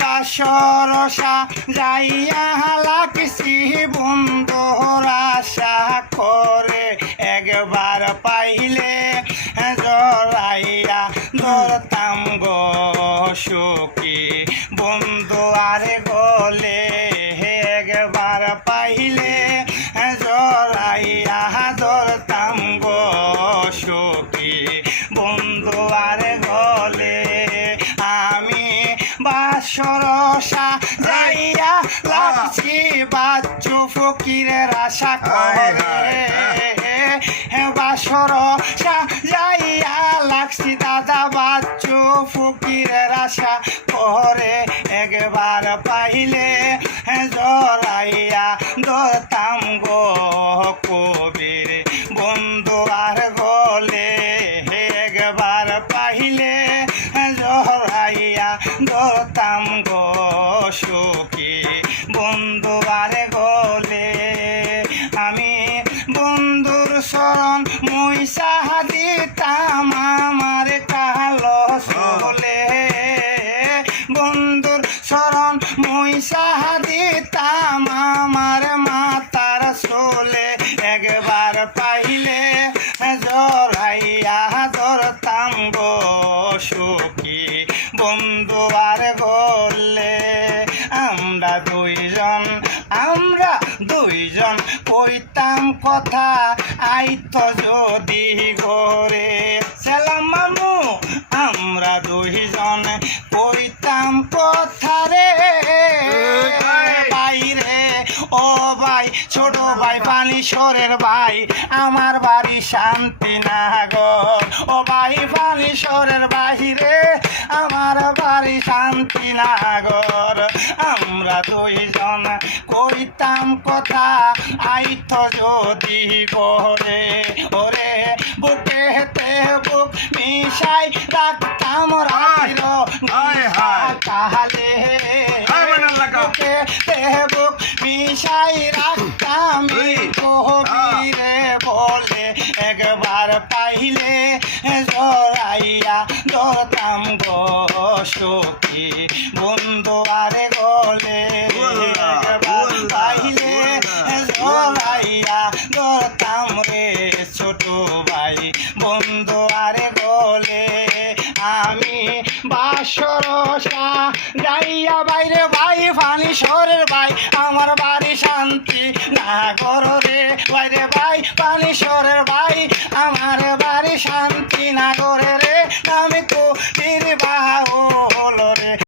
বাসরসা যাইয়া লাগছি বন্ধুর আশা করে একবার পাইলে জড়াইয়া ধরতাম গো সুখী বন্ধু আরে গলে একবার পাইলে জড়াইয়া ধরতাম গো সুখী বন্ধু আরে গলে আমি বাসরসা যাইয়া লাগছি বাচ্চু ফকিরের আশা করে বাসরসা যাইয়া লাগছি দাদা বাচ্চু ফকিরের আশা করে একবার পাইলে জড়াইয়া ধরতাম গো কবির বন্ধু আর গলে একবার পাইলে জড়াইয়া ধরতাম গো সুখী বন্ধু আর গলে আমি বন্ধুর শরণ মুইসা দিতাম আমার কালো চলে বন্ধুর শরণ মুইসা দিতাম আমার মাতার চলে একবার পাইলে জড়াইয়া ধরতাম গো সুখী বন্ধু আর গলে আমরা দুইজন কইতাম কথা আইতো যদি গরে সালাম মামু আমরা দুইজন কইতাম কথা রে বাইরে ও ভাই ছোট ভাই বালিশরের ভাই আমার বাড়ি শান্তিনগর ও ভাই বালিশরের বাহিরে আমার বাড়ি শান্তিনগর আমরা দুইজন কইতাম কথা আইত যদি করে ওরে বুকে হেতে বুক মিশাই রাখতাম রাখির কাহালে বুকে বুক মিশাই রাখতাম কবিরে বলে একবার পাইলে জড়াইয়া ধরতাম গো সুখী বন্ধু আরে গলে একবার পাইলে জড়াইয়া ধরতাম রে ছোট ভাই বন্ধু আরে গলে আমি বাসরসা যাইয়া বাইরে ভাই বালিশরের ভাই আমার বাড়ি শান্তি না গর রে বাইরে ভাই বালিশরের ভাই আমার বাড়ি শান্তি